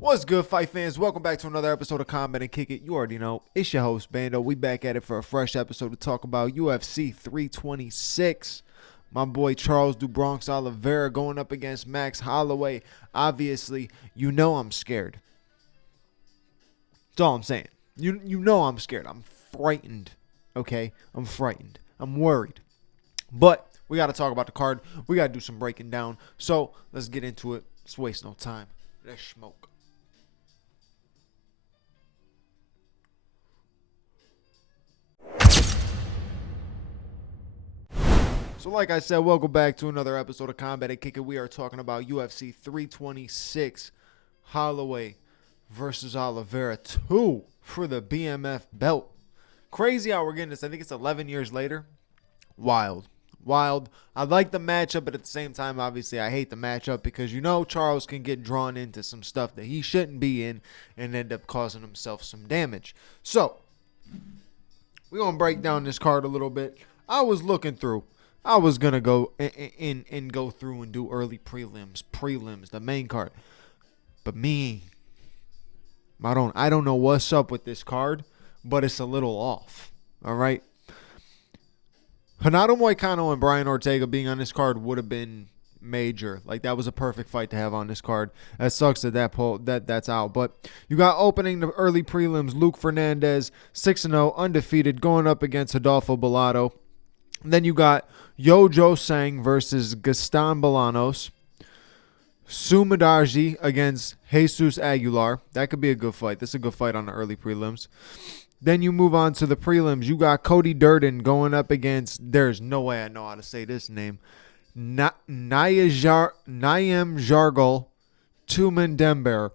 What's good, fight fans? Welcome back to another episode of Combat and Kick It. You already know, it's your host, Bando. We back at it for a fresh episode to talk about UFC 326. My boy Charles Do Bronx Oliveira going up against Max Holloway. Obviously, you know I'm scared. That's all I'm saying. You know I'm scared. I'm frightened, okay? I'm frightened. I'm worried. But we got to talk about the card. We got to do some breaking down. So let's get into it. Let's waste no time. Let's smoke. So like I said, welcome back to another episode of Combat and Kick It. We are talking about UFC 326, Holloway versus Oliveira 2 for the BMF belt. Crazy how we're getting this. I think it's 11 years later. Wild. I like the matchup, but at the same time, obviously, I hate the matchup because you know Charles can get drawn into some stuff that he shouldn't be in and end up causing himself some damage. So, we're going to break down this card a little bit. I was looking through. I was going to go and go through and do early prelims, the main card. But I don't know what's up with this card, but it's a little off. All right. Renato Moicano and Brian Ortega being on this card would have been major. Like, that was a perfect fight to have on this card. That sucks that's out. But you got opening the early prelims, Luke Fernandez, 6-0, undefeated, going up against Adolfo Bellato. Then you got Yojo Sang versus Gaston Bolanos. Sumadaji against Jesus Aguilar. That could be a good fight. This is a good fight on the early prelims. Then you move on to the prelims. You got Cody Durden going up against, there's no way I know how to say this name, Nayem Jargal Tumendember.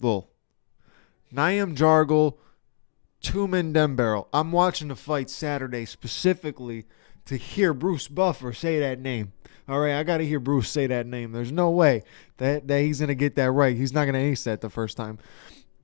Well, Nayem Jargal Tumendember. I'm watching the fight Saturday specifically to hear Bruce Buffer say that name. All right, I got to hear Bruce say that name. There's no way that he's going to get that right. He's not going to ace that the first time.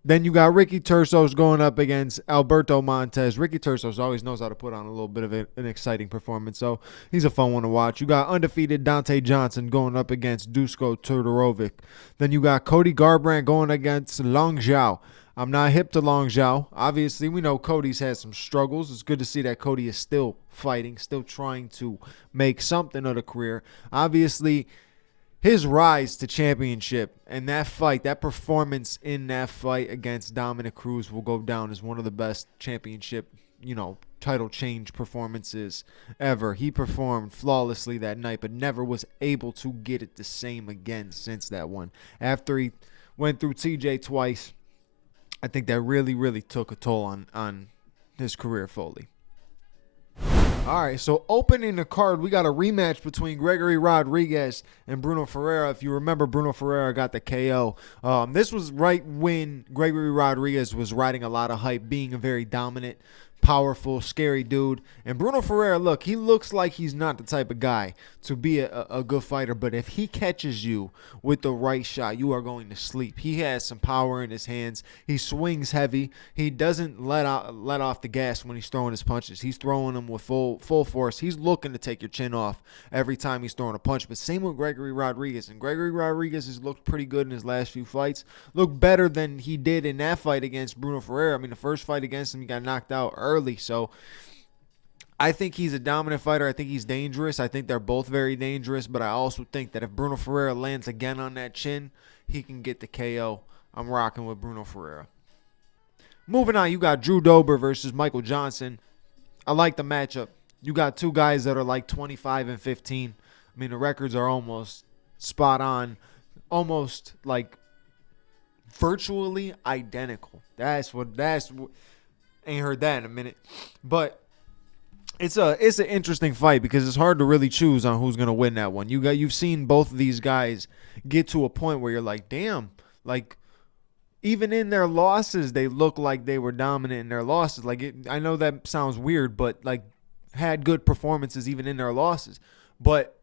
Then you got Ricky Tersos going up against Alberto Montez. Ricky Tersos always knows how to put on a little bit of an exciting performance, so he's a fun one to watch. You got undefeated Dante Johnson going up against Dusko Todorovic. Then you got Cody Garbrandt going against Long Zhao. I'm not hip to Long Zhao. Obviously, we know Cody's had some struggles. It's good to see that Cody is still fighting, still trying to make something of the career. Obviously, his rise to championship and that fight, that performance in that fight against Dominic Cruz will go down as one of the best championship, title change performances ever. He performed flawlessly that night, but never was able to get it the same again since that one. After he went through TJ twice, I think that really, really took a toll on his career fully. All right, so opening the card, we got a rematch between Gregory Rodriguez and Bruno Ferreira. If you remember, Bruno Ferreira got the KO. This was right when Gregory Rodriguez was riding a lot of hype, being a very dominant, powerful, scary dude. And Bruno Ferreira, look, he looks like he's not the type of guy to be a good fighter, but if he catches you with the right shot, you are going to sleep. He has some power in his hands. He swings heavy. He doesn't let off the gas when he's throwing his punches. He's throwing them with full force. He's looking to take your chin off every time he's throwing a punch. But same with Gregory Rodriguez. And Gregory Rodriguez has looked pretty good in his last few fights. Looked better than he did in that fight against Bruno Ferreira. I mean, the first fight against him, he got knocked out early. So I think he's a dominant fighter. I think he's dangerous. I think they're both very dangerous. But I also think that if Bruno Ferreira lands again on that chin, he can get the KO. I'm rocking with Bruno Ferreira. Moving on, you got Drew Dober versus Michael Johnson. I like the matchup. You got two guys that are like 25 and 15. I mean, the records are almost spot on. Almost like virtually identical. That's what ain't heard that in a minute. But it's an interesting fight because it's hard to really choose on who's gonna win that one. You've seen both of these guys get to a point where you're like, damn, like even in their losses, they look like they were dominant in their losses. Like I know that sounds weird, but like had good performances even in their losses. But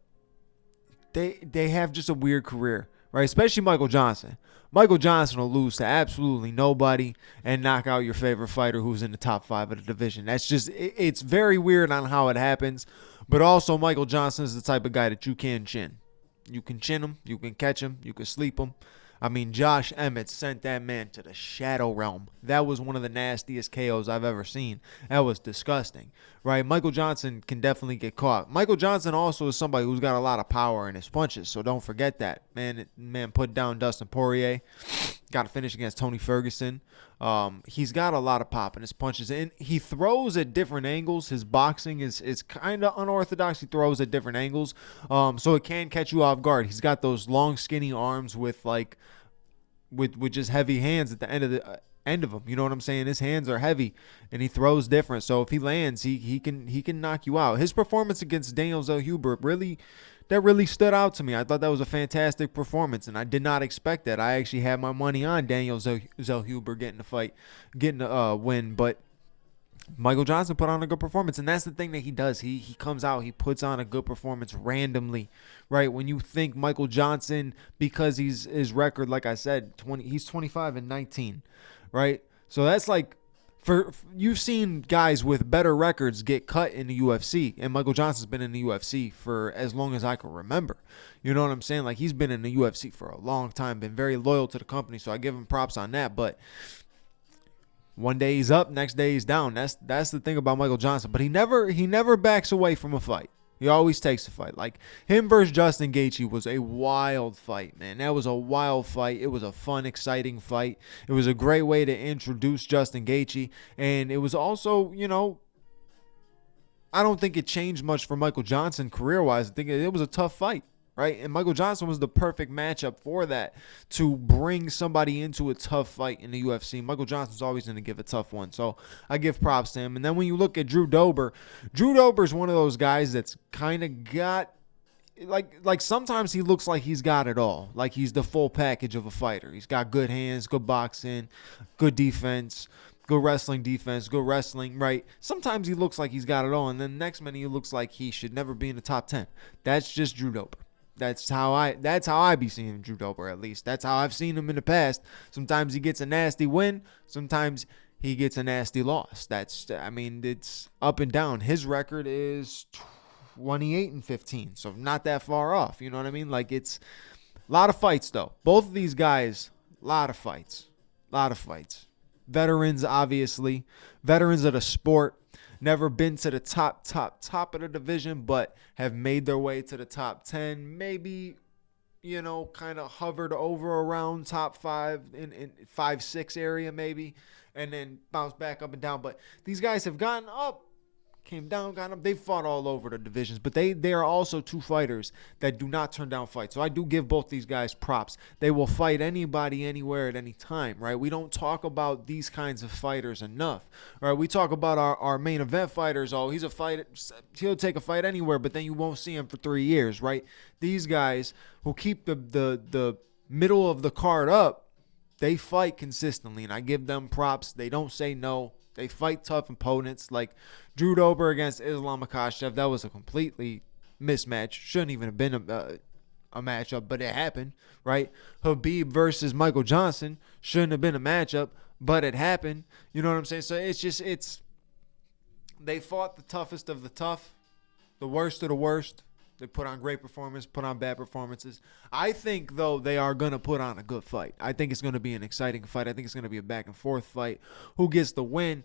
they have just a weird career, right? Especially Michael Johnson. Michael Johnson will lose to absolutely nobody and knock out your favorite fighter who's in the top 5 of the division. That's just, it's very weird on how it happens. But also, Michael Johnson is the type of guy that you can chin. You can chin him, you can catch him, you can sleep him. I mean, Josh Emmett sent that man to the shadow realm. That was one of the nastiest KOs I've ever seen. That was disgusting, right? Michael Johnson can definitely get caught. Michael Johnson also is somebody who's got a lot of power in his punches, so don't forget that. Man put down Dustin Poirier. Got to finish against Tony Ferguson. He's got a lot of pop in his punches, and he throws at different angles. His boxing is kind of unorthodox. He throws at different angles, so it can catch you off guard. He's got those long, skinny arms with just heavy hands at the end of them. You know what I'm saying? His hands are heavy, and he throws different. So if he lands, he can knock you out. His performance against Daniel Zellhuber really stood out to me. I thought that was a fantastic performance, and I did not expect that. I actually had my money on Daniel Zellhuber getting a win, but Michael Johnson put on a good performance, and that's the thing that he does. He comes out, he puts on a good performance randomly, right? When you think Michael Johnson, because his record, like I said, he's 25-19, right? So that's like, for you've seen guys with better records get cut in the UFC, and Michael Johnson's been in the UFC for as long as I can remember. You know what I'm saying? Like, he's been in the UFC for a long time, been very loyal to the company, so I give him props on that. But one day he's up, next day he's down. That's the thing about Michael Johnson. But he never backs away from a fight. He always takes a fight. Like, him versus Justin Gaethje was a wild fight, man. That was a wild fight. It was a fun, exciting fight. It was a great way to introduce Justin Gaethje. And it was also, I don't think it changed much for Michael Johnson career-wise. I think it was a tough fight, right? And Michael Johnson was the perfect matchup for that, to bring somebody into a tough fight in the UFC. Michael Johnson's always going to give a tough one, so I give props to him. And then when you look at Drew Dober's one of those guys that's kind of got, like sometimes he looks like he's got it all. Like, he's the full package of a fighter. He's got good hands, good boxing, good defense, good wrestling defense, good wrestling, right? Sometimes he looks like he's got it all, and then next minute he looks like he should never be in the top 10. That's just Drew Dober. That's how I be seeing Drew Dober, at least. That's how I've seen him in the past. Sometimes he gets a nasty win. Sometimes he gets a nasty loss. It's up and down. His record is 28-15, so not that far off. You know what I mean? Like, it's a lot of fights, though. Both of these guys, a lot of fights. Veterans, obviously. Veterans of the sport. Never been to the top of the division, but have made their way to the top 10. Maybe, kind of hovered over around top 5 in 5-6 area maybe, and then bounced back up and down. But these guys have gotten up, came down, got up. They've fought all over the divisions, but they are also two fighters that do not turn down fights. So I do give both these guys props. They will fight anybody, anywhere, at any time, right? We don't talk about these kinds of fighters enough, right? We talk about our main event fighters. Oh, he's a fighter. He'll take a fight anywhere, but then you won't see him for 3 years, right? These guys who keep the middle of the card up, they fight consistently, and I give them props. They don't say no. They fight tough opponents. Like Drew Dober against Islam Makhachev, that was a completely mismatch. Shouldn't even have been a matchup, but it happened, right? Khabib versus Michael Johnson shouldn't have been a matchup, but it happened. You know what I'm saying? So they fought the toughest of the tough, the worst of the worst. They put on great performance, put on bad performances. I think, though, they are going to put on a good fight. I think it's going to be an exciting fight. I think it's going to be a back-and-forth fight. Who gets the win?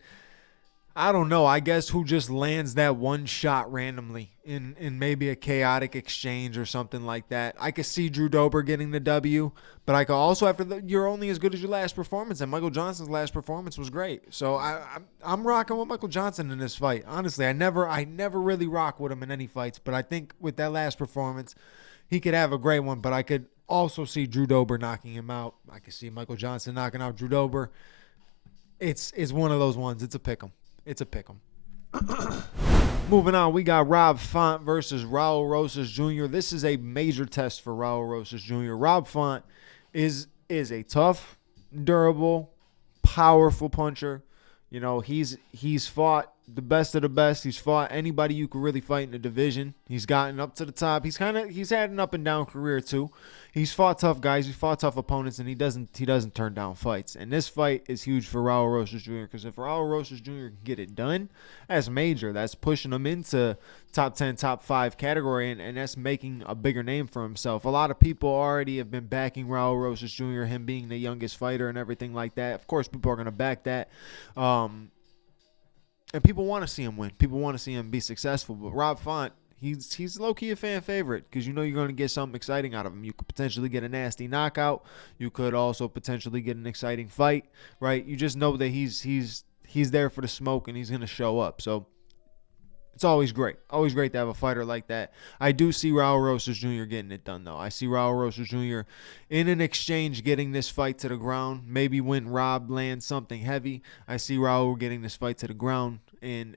I don't know. I guess who just lands that one shot randomly in maybe a chaotic exchange or something like that. I could see Drew Dober getting the W, but I could also, you're only as good as your last performance, and Michael Johnson's last performance was great. So I'm rocking with Michael Johnson in this fight. Honestly, I never really rock with him in any fights, but I think with that last performance, he could have a great one, but I could also see Drew Dober knocking him out. I could see Michael Johnson knocking out Drew Dober. It's one of those ones. It's a pick 'em. It's a pick 'em. Moving on, we got Rob Font versus Raul Rosas Jr. This is a major test for Raul Rosas Jr. Rob Font is a tough, durable, powerful puncher. He's fought the best of the best. He's fought anybody you could really fight in the division. He's gotten up to the top. He's had an up and down career too. He's fought tough guys. He's fought tough opponents, and he doesn't turn down fights. And this fight is huge for Raul Rosas Jr. because if Raul Rosas Jr. can get it done, that's major. That's pushing him into top 10, top 5 category, and that's making a bigger name for himself. A lot of people already have been backing Raul Rosas Jr., him being the youngest fighter and everything like that. Of course, people are going to back that. And people want to see him win. People want to see him be successful. But Rob Font, he's low-key a fan favorite because you know you're going to get something exciting out of him. You could potentially get a nasty knockout. You could also potentially get an exciting fight, right? You just know that he's there for the smoke and he's going to show up. So it's always great. Always great to have a fighter like that. I do see Raul Rosas Jr. getting it done, though. I see Raul Rosas Jr. in an exchange getting this fight to the ground. Maybe when Rob lands something heavy, I see Raul getting this fight to the ground and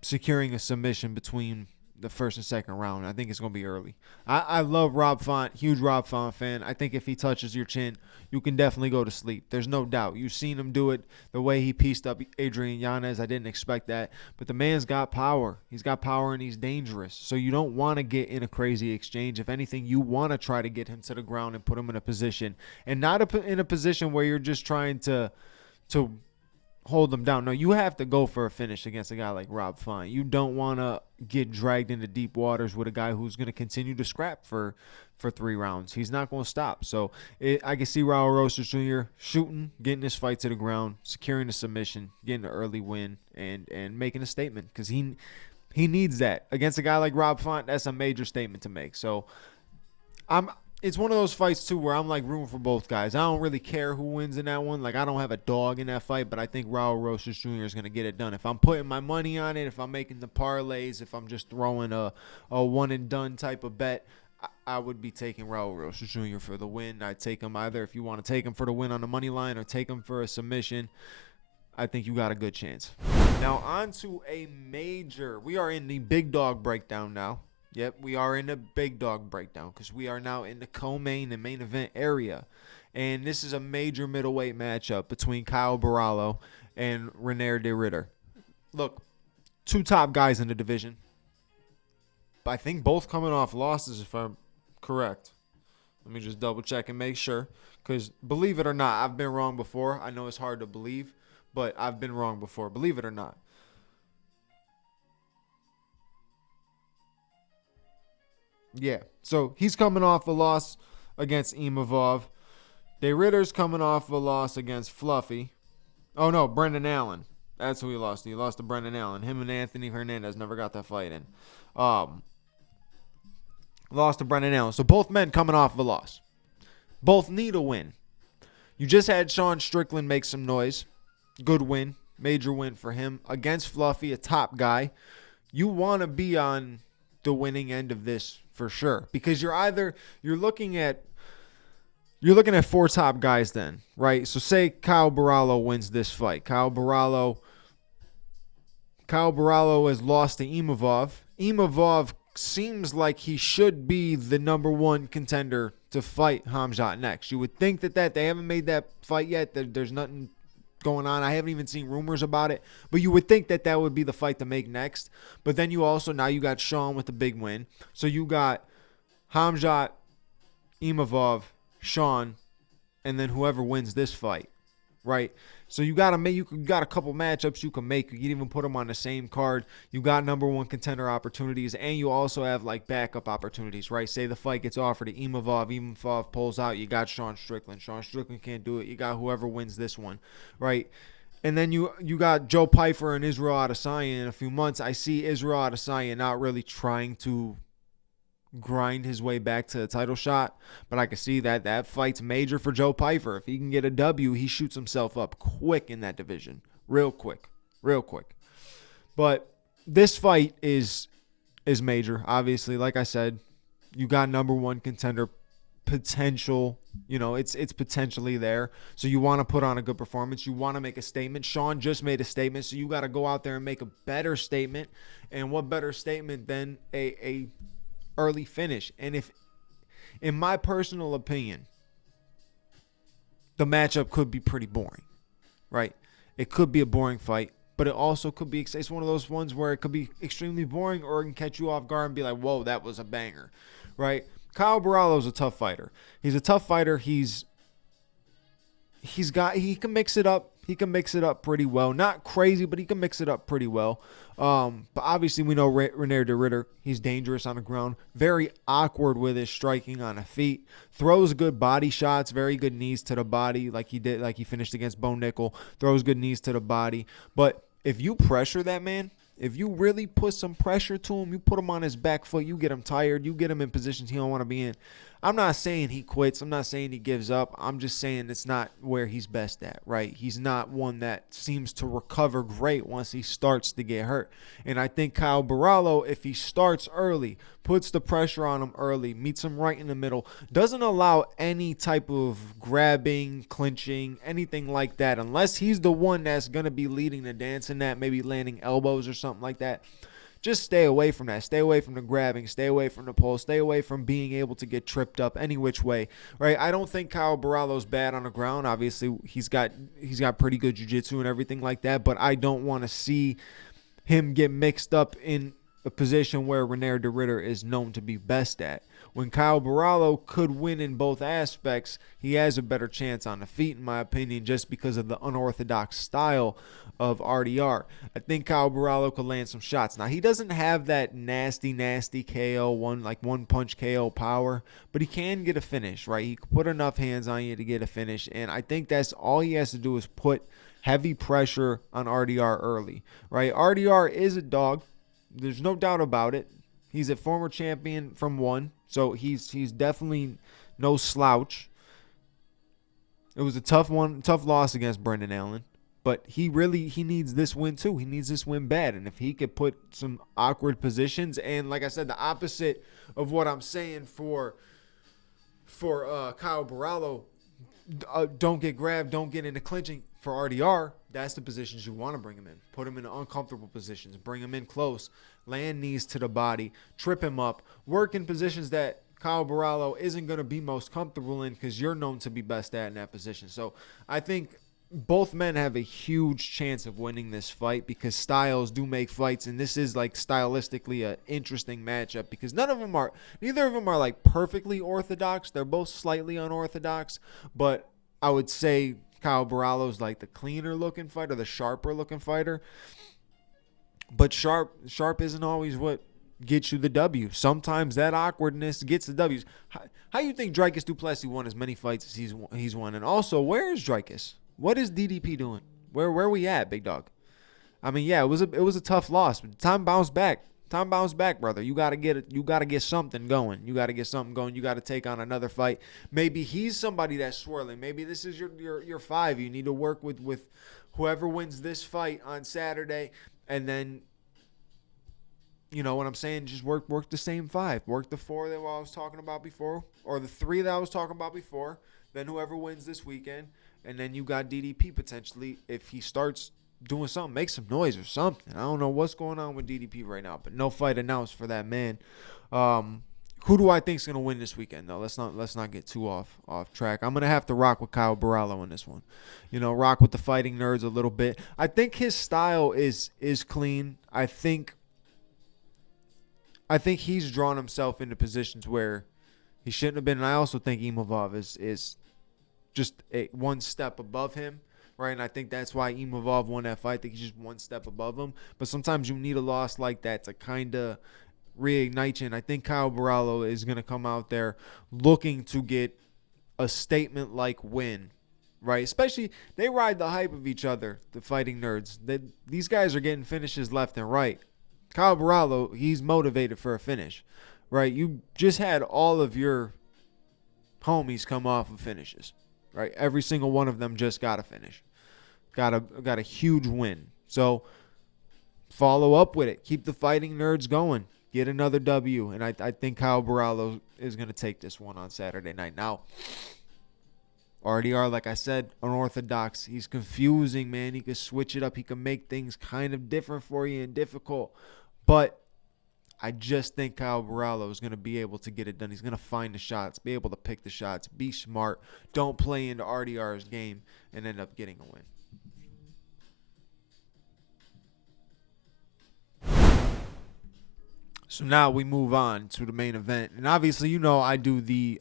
securing a submission between the first and second round. I think it's going to be early. I love Rob Font. Huge Rob Font fan. I think if he touches your chin, you can definitely go to sleep. There's no doubt. You've seen him do it the way he pieced up Adrian Yanez. I didn't expect that. But the man's got power. He's got power and he's dangerous. So you don't want to get in a crazy exchange. If anything, you want to try to get him to the ground and put him in a position. And not in a position where you're just trying to hold them down. No, you have to go for a finish against a guy like Rob Font. You don't want to get dragged into deep waters with a guy who's going to continue to scrap for 3 rounds. He's not going to stop. So I can see Raul Rosas Jr. shooting, getting this fight to the ground, securing a submission, getting an early win, and making a statement because he needs that. Against a guy like Rob Font, that's a major statement to make. So it's one of those fights, too, where I'm, like, rooting for both guys. I don't really care who wins in that one. Like, I don't have a dog in that fight, but I think Raul Rosas Jr. is going to get it done. If I'm putting my money on it, if I'm making the parlays, if I'm just throwing a one-and-done type of bet, I would be taking Raul Rosas Jr. for the win. I'd take him either if you want to take him for the win on the money line or take him for a submission. I think you got a good chance. Now, on to a major. We are in the big dog breakdown now. Yep, we are in the big dog breakdown because we are now in the co-main and main event area. And this is a major middleweight matchup between Kyle Barallo and Reinier de Ridder. Look, 2 top guys in the division. I think both coming off losses, if I'm correct. Let me just double check and make sure. Because believe it or not, I've been wrong before. I know it's hard to believe, but I've been wrong before. Believe it or not. Yeah, so he's coming off a loss against Imavov. De Ridder's coming off a loss against Fluffy. Oh, no, Brendan Allen. That's who he lost to. He lost to Brendan Allen. Him and Anthony Hernandez never got that fight in. Lost to Brendan Allen. So both men coming off a loss. Both need a win. You just had Sean Strickland make some noise. Good win. Major win for him. Against Fluffy, a top guy. You want to be on the winning end of this for sure, because you're looking at 4 top guys then, right? So say Kyle Barallo wins this fight. Kyle Barallo has lost to Imavov. Imavov seems like he should be the number 1 contender to fight Khamzat next. You would think that they haven't made that fight yet. There's nothing going on. I haven't even seen rumors about it, but you would think that would be the fight to make next. But then you got Sean with the big win. So you got Khamzat, Imavov, Sean, and then whoever wins this fight, right? So you got a couple matchups you can make. You can even put them on the same card. You got number 1 contender opportunities, and you also have like backup opportunities, right? Say the fight gets offered to Imavov pulls out. You got Sean Strickland. Sean Strickland can't do it. You got whoever wins this one, right? And then you got Joe Pyfer and Israel Adesanya in a few months. I see Israel Adesanya not really trying to grind his way back to a title shot, but I can see that fight's major for Joe Pyfer. If he can get a W, he shoots himself up quick in that division. Real quick. But this fight is major. Obviously, like I said, you got number 1 contender potential. You know, it's potentially there. So you want to put on a good performance. You want to make a statement. Sean just made a statement, so you got to go out there and make a better statement. And what better statement than a early finish? And if, in my personal opinion, the matchup could be pretty boring, right? It could be a boring fight, but it also could be, it's one of those ones where it could be extremely boring, or it can catch you off guard and be like, whoa, that was a banger, right? Kyle Barallo's a tough fighter. He's a tough fighter. He can mix it up. He can mix it up pretty well. Not crazy, but he can mix it up pretty well. But obviously we know René de Ridder. He's dangerous on the ground. Very awkward with his striking on the feet. Throws good body shots. Very good knees to the body, like he finished against Bo Nickel. Throws good knees to the body. But if you pressure that man, if you really put some pressure to him, you put him on his back foot, you get him tired, you get him in positions he don't want to be in. I'm not saying he quits. I'm not saying he gives up. I'm just saying it's not where he's best at, right? He's not one that seems to recover great once he starts to get hurt. And I think Kyle Barallo, if he starts early, puts the pressure on him early, meets him right in the middle, doesn't allow any type of grabbing, clinching, anything like that, unless he's the one that's going to be leading the dance in that, maybe landing elbows or something like that. Just stay away from that. Stay away from the grabbing. Stay away from the pull. Stay away from being able to get tripped up any which way, right? I don't think Kyle Barallo's bad on the ground. Obviously, he's got pretty good jiu-jitsu and everything like that, but I don't want to see him get mixed up in a position where René de Ridder is known to be best at. When Kyle Barallo could win in both aspects, he has a better chance on the feet, in my opinion, just because of the unorthodox style of RDR. I think Kyle Barallo could land some shots. Now, he doesn't have that nasty KO, one punch KO power, but he can get a finish, right? He can put enough hands on you to get a finish, and I think that's all he has to do is put heavy pressure on RDR early, right? RDR is a dog. There's no doubt about it. He's a former champion from one, so he's definitely no slouch. It was a tough loss against Brendan Allen, but he needs this win too. He needs this win bad, and if he could put some awkward positions, and like I said, the opposite of what I'm saying for Kyle Barallo, don't get grabbed, don't get into clinching. For RDR, that's the positions you want to bring him in. Put him in uncomfortable positions. Bring him in close. Land knees to the body. Trip him up. Work in positions that Kyle Barallo isn't going to be most comfortable in because you're known to be best at in that position. So I think both men have a huge chance of winning this fight because styles do make fights, and this is like stylistically an interesting matchup because neither of them are like perfectly orthodox. They're both slightly unorthodox, but I would say Kyle Barallo's like the cleaner looking fighter, the sharper looking fighter. But sharp isn't always what gets you the W. Sometimes that awkwardness gets the W's. How you think Dricus du Plessis won as many fights as he's won? And also, where is Dricus? What is DDP doing? Where we at, big dog? I mean, yeah, it was a tough loss, but time bounced back. Time bounce back, brother. You gotta get something going. You gotta get something going. You gotta take on another fight. Maybe he's somebody that's swirling. Maybe this is your five. You need to work with whoever wins this fight on Saturday, and then you know what I'm saying. Just work the same five. Work the four that I was talking about before, or the three that I was talking about before. Then whoever wins this weekend, and then you got DDP potentially if he starts doing something, make some noise or something. I don't know what's going on with DDP right now, but no fight announced for that man. Who do I think is gonna win this weekend though? Let's not get too off track. I'm gonna have to rock with Kyle Barallo in this one. You know, rock with the fighting nerds a little bit. I think his style is clean. I think he's drawn himself into positions where he shouldn't have been, and I also think Imavov is just one step above him. Right, and I think that's why Imavov won that fight. I think he's just one step above him. But sometimes you need a loss like that to kind of reignite you. And I think Kyle Barallo is going to come out there looking to get a statement-like win. Right, especially they ride the hype of each other, the fighting nerds. These guys are getting finishes left and right. Kyle Barallo, he's motivated for a finish. Right, you just had all of your homies come off of finishes. Right, every single one of them just got a finish. Got a huge win. So follow up with it. Keep the fighting nerds going. Get another W. And I think Kyle Barallo is going to take this one on Saturday night. Now, RDR, like I said, unorthodox. He's confusing, man. He can switch it up. He can make things kind of different for you and difficult. But I just think Kyle Barallo is going to be able to get it done. He's going to find the shots, be able to pick the shots, be smart. Don't play into RDR's game and end up getting a win. So now we move on to the main event. And obviously, you know, I do the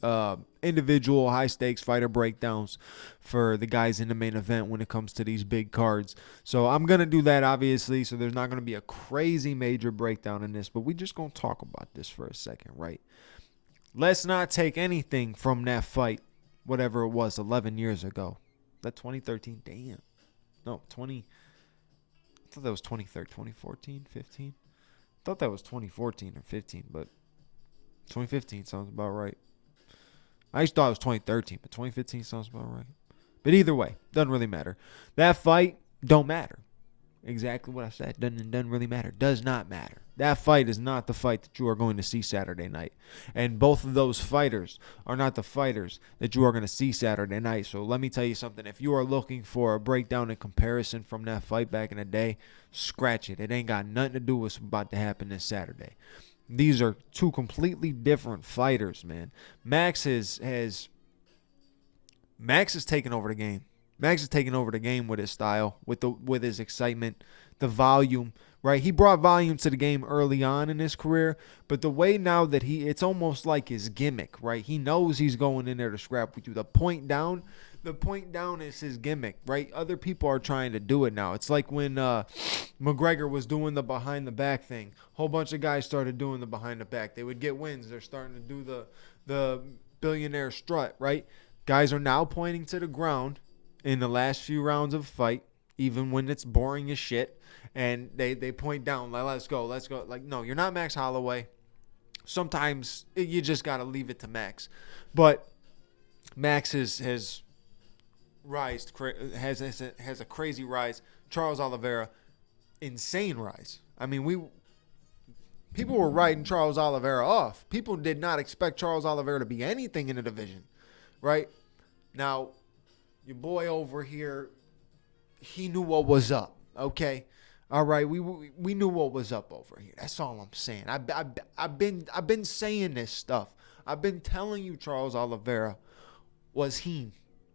individual high stakes fighter breakdowns for the guys in the main event when it comes to these big cards. So I'm going to do that, obviously. So there's not going to be a crazy major breakdown in this, but we just going to talk about this for a second, right? Let's not take anything from that fight, whatever it was, 11 years ago. That 2013? Damn. No, 20. I thought that was 2014, 15. I thought that was 2014 or 15, but 2015 sounds about right. I just thought it was 2013, but 2015 sounds about right. But either way, doesn't really matter. That fight don't matter. Exactly what I said. Doesn't really matter. Does not matter. That fight is not the fight that you are going to see Saturday night. And both of those fighters are not the fighters that you are going to see Saturday night. So let me tell you something. If you are looking for a breakdown and comparison from that fight back in the day, scratch it. It ain't got nothing to do with what's about to happen this Saturday. These are two completely different fighters, man. Max has taken over the game. Max is taking over the game with his style, with his excitement, the volume, right? He brought volume to the game early on in his career, but the way now that it's almost like his gimmick, right? He knows he's going in there to scrap with you. The point down is his gimmick, right? Other people are trying to do it now. It's like when McGregor was doing the behind the back thing. A whole bunch of guys started doing the behind the back. They would get wins. They're starting to do the billionaire strut, right? Guys are now pointing to the ground in the last few rounds of a fight, even when it's boring as shit, and they point down, like, let's go. Like, no, you're not Max Holloway. Sometimes you just got to leave it to Max. But Max has a crazy rise. Charles Oliveira, insane rise. I mean, people were writing Charles Oliveira off. People did not expect Charles Oliveira to be anything in the division, right? Now, your boy over here, he knew what was up, okay? All right, we knew what was up over here. That's all I'm saying. I've been saying this stuff. I've been telling you Charles Oliveira was he,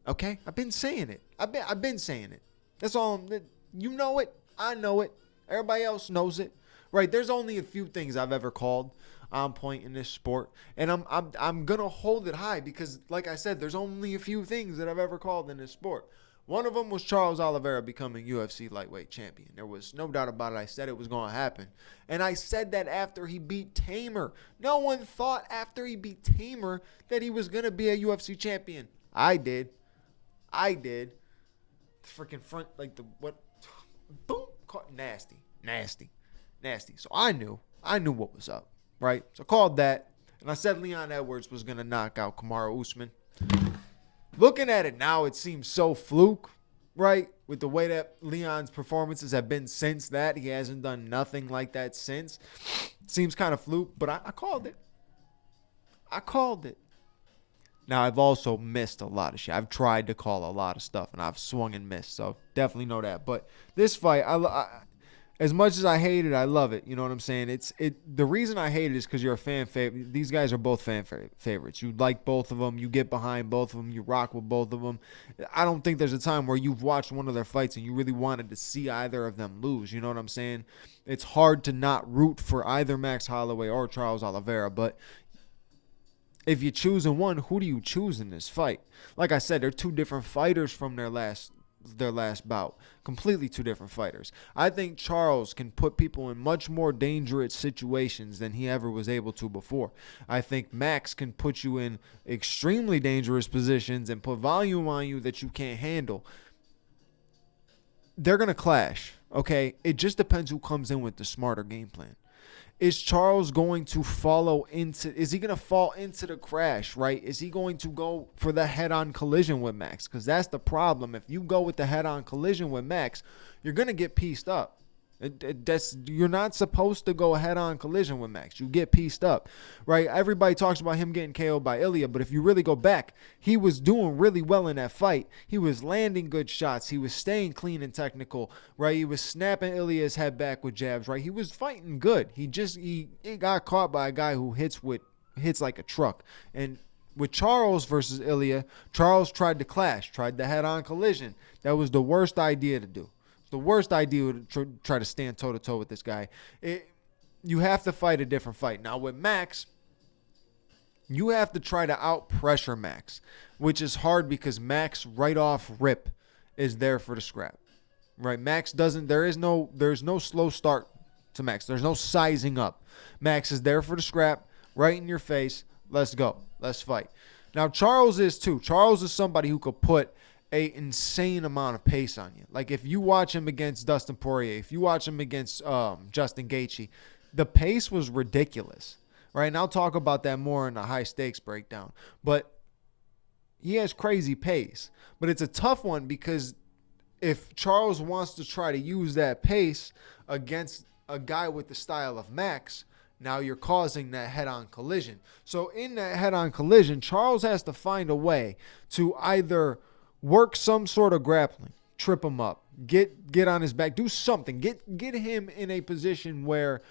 okay? I've been saying it. I've been saying it. That's all. You know it. I know it. Everybody else knows it, right? There's only a few things I've ever called on point in this sport, and I'm gonna hold it high because, like I said, there's only a few things that I've ever called in this sport. One of them was Charles Oliveira becoming UFC lightweight champion. There was no doubt about it. I said it was going to happen, and I said that after he beat Tamer. No one thought after he beat Tamer that he was gonna be a UFC champion. I did. Freaking front, like the what? Boom, caught nasty. So I knew what was up. Right? So I called that, and I said Leon Edwards was going to knock out Kamaru Usman. Looking at it now, it seems so fluke, right? With the way that Leon's performances have been since that. He hasn't done nothing like that since. Seems kind of fluke, but I called it. Now, I've also missed a lot of shit. I've tried to call a lot of stuff, and I've swung and missed, so definitely know that. But this fight, as much as I hate it, I love it. You know what I'm saying? The reason I hate it is because you're a fan favorite. These guys are both fan favorites. You like both of them. You get behind both of them. You rock with both of them. I don't think there's a time where you've watched one of their fights and you really wanted to see either of them lose. You know what I'm saying? It's hard to not root for either Max Holloway or Charles Oliveira, but if you're choosing one, who do you choose in this fight? Like I said, they're two different fighters from their last bout. Completely two different fighters. I think Charles can put people in much more dangerous situations than he ever was able to before. I think Max can put you in extremely dangerous positions and put volume on you that you can't handle. They're going to clash, okay? It just depends who comes in with the smarter game plan. Is Charles going to is he going to fall into the crash, right? Is he going to go for the head-on collision with Max? Because that's the problem. If you go with the head-on collision with Max, you're going to get pieced up. You're not supposed to go head-on collision with Max. You get pieced up, right? Everybody talks about him getting KO'd by Ilya, but if you really go back, he was doing really well in that fight. He was landing good shots. He was staying clean and technical, right? He was snapping Ilya's head back with jabs, right? He was fighting good. He got caught by a guy who hits like a truck. And with Charles versus Ilya, Charles tried to clash, tried the head-on collision. That was the worst idea to do. The worst idea would try to stand toe-to-toe with this guy. you have to fight a different fight. Now with Max, you have to try to out pressure Max, which is hard because Max right off rip is there for the scrap. Right? Max doesn't there's no slow start to Max. There's no sizing up. Max is there for the scrap, right in your face. Let's go. Let's fight. Now Charles is too. Charles is somebody who could put a insane amount of pace on you. Like if you watch him against Dustin Poirier, if you watch him against Justin Gaethje, the pace was ridiculous. Right? And I'll talk about that more in the high stakes breakdown. But he has crazy pace. But it's a tough one because if Charles wants to try to use that pace against a guy with the style of Max, now you're causing that head-on collision. So in that head-on collision, Charles has to find a way to either work some sort of grappling, trip him up, get on his back, do something, get him in a position where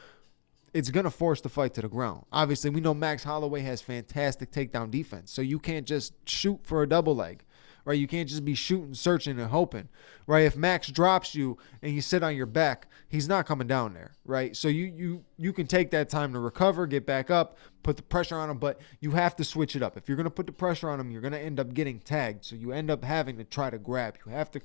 it's going to force the fight to the ground. Obviously, we know Max Holloway has fantastic takedown defense, so you can't just shoot for a double leg, right? You can't just be shooting, searching, and hoping, right? If Max drops you and you sit on your back, he's not coming down there, right? So you can take that time to recover, get back up, put the pressure on him, but you have to switch it up. If you're going to put the pressure on him, you're going to end up getting tagged, so you end up having to try to grab. You have to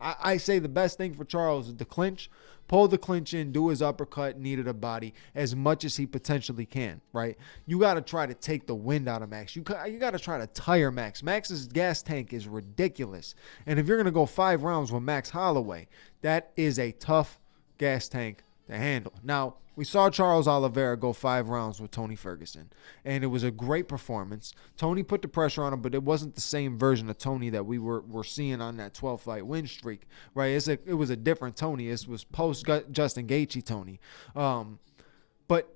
I say the best thing for Charles is to clinch, pull the clinch in, do his uppercut, knee to the body as much as he potentially can, right? You got to try to take the wind out of Max. You got to try to tire Max. Max's gas tank is ridiculous. And if you're going to go 5 rounds with Max Holloway, that is a tough gas tank to handle. Now, we saw Charles Oliveira go 5 rounds with Tony Ferguson, and it was a great performance. Tony put the pressure on him, but it wasn't the same version of Tony that we were seeing on that 12-fight win streak, right? It was a different Tony. It was post-Justin Gaethje Tony. But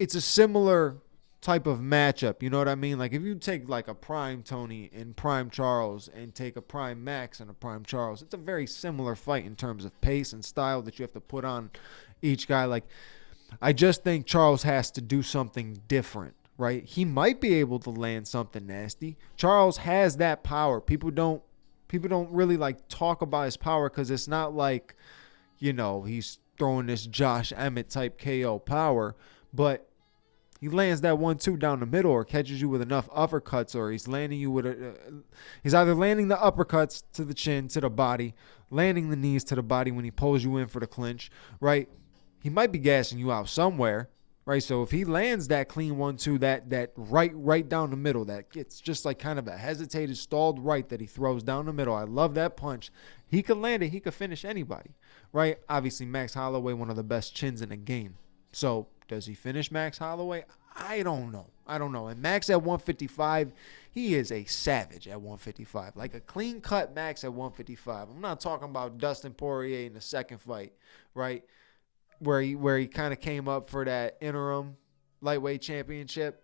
it's a similar type of matchup, you know what I mean? Like if you take like a prime Tony and prime Charles and take a prime Max and a prime Charles, it's a very similar fight in terms of pace and style that you have to put on each guy. Like I just think Charles has to do something different, right? He might be able to land something nasty. Charles has that power. People don't really like talk about his power because it's not like, you know, he's throwing this Josh Emmett type KO power, but he lands that 1-2 down the middle or catches you with enough uppercuts, or he's landing you with he's either landing the uppercuts to the chin, to the body, landing the knees to the body when he pulls you in for the clinch, right? He might be gassing you out somewhere, right? So if he lands that clean 1-2, that right down the middle, that gets just like kind of a hesitated, stalled right that he throws down the middle. I love that punch. He could land it. He could finish anybody, right? Obviously, Max Holloway, one of the best chins in the game. So does he finish Max Holloway? I don't know. And Max at 155, he is a savage at 155. Like a clean-cut Max at 155. I'm not talking about Dustin Poirier in the second fight, right? Where he kind of came up for that interim lightweight championship.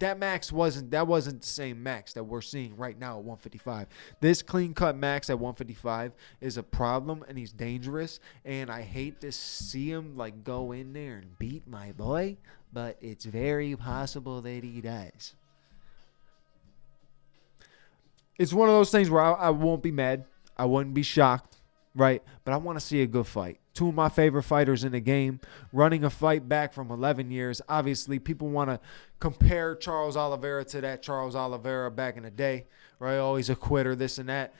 That wasn't the same Max that we're seeing right now at 155. This clean-cut Max at 155 is a problem, and he's dangerous, and I hate to see him like go in there and beat my boy, but it's very possible that he does. It's one of those things where I won't be mad. I wouldn't be shocked, right? But I want to see a good fight. 2 of my favorite fighters in the game, running a fight back from 11 years. Obviously, people want to compare Charles Oliveira to that Charles Oliveira back in the day, right? Always a quitter, this and that.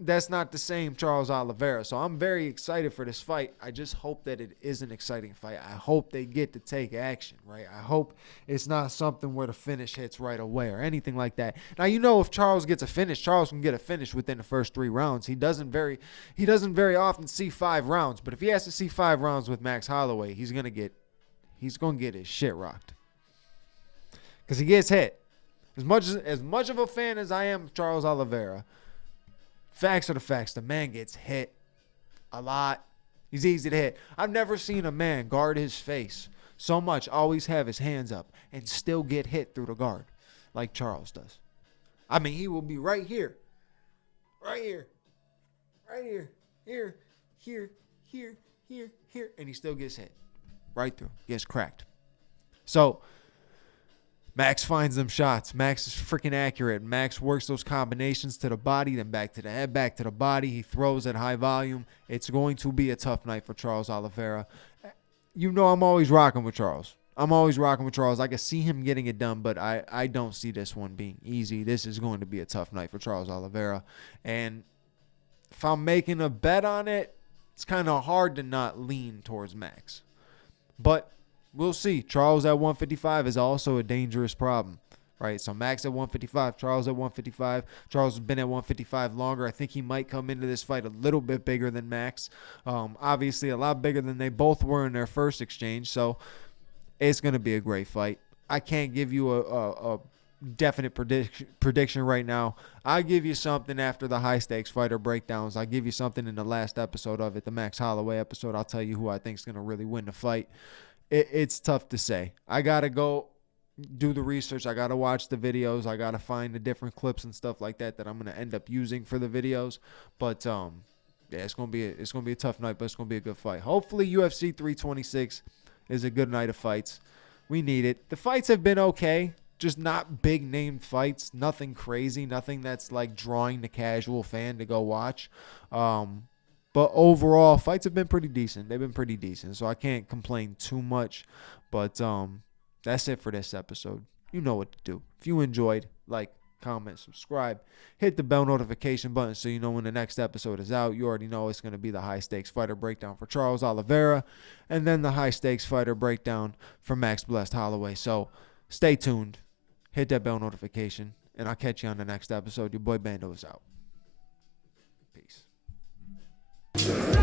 That's not the same Charles Oliveira. So I'm very excited for this fight. I just hope that it is an exciting fight. I hope they get to take action, right? I hope it's not something where the finish hits right away or anything like that. Now, you know, if Charles gets a finish, Charles can get a finish within the first 3 rounds. He doesn't very often see 5 rounds, but if he has to see 5 rounds with Max Holloway, he's going to get his shit rocked. Cuz he gets hit. As much of a fan as I am of Charles Oliveira, facts are the facts. The man gets hit a lot. He's easy to hit. I've never seen a man guard his face so much, always have his hands up, and still get hit through the guard like Charles does. I mean, he will be right here. Right here. Right here. Here. Here. Here. Here. Here. And he still gets hit. Right through. Gets cracked. So, Max finds them shots. Max is freaking accurate. Max works those combinations to the body, then back to the head, back to the body. He throws at high volume. It's going to be a tough night for Charles Oliveira. You know I'm always rocking with Charles. I'm always rocking with Charles. I can see him getting it done, but I don't see this one being easy. This is going to be a tough night for Charles Oliveira. And if I'm making a bet on it, it's kind of hard to not lean towards Max. But we'll see. Charles at 155 is also a dangerous problem, right? So Max at 155, Charles at 155. Charles has been at 155 longer. I think he might come into this fight a little bit bigger than Max. Obviously, a lot bigger than they both were in their first exchange. So it's going to be a great fight. I can't give you a definite prediction right now. I'll give you something after the high stakes fighter breakdowns. I'll give you something in the last episode of it, the Max Holloway episode. I'll tell you who I think is going to really win the fight. It's tough to say. I got to go do the research. I got to watch the videos. I got to find the different clips and stuff like that I'm going to end up using for the videos. But yeah, it's going to be a tough night, but it's going to be a good fight. Hopefully UFC 326 is a good night of fights. We need it. The fights have been okay. Just not big name fights, nothing crazy, nothing that's like drawing the casual fan to go watch. But overall, fights have been pretty decent. They've been pretty decent, so I can't complain too much. But that's it for this episode. You know what to do. If you enjoyed, like, comment, subscribe, hit the bell notification button so you know when the next episode is out. You already know it's going to be the high stakes fighter breakdown for Charles Oliveira, and then the high stakes fighter breakdown for Max Blessed Holloway. So stay tuned. Hit that bell notification, and I'll catch you on the next episode. Your boy Bando is out. Peace.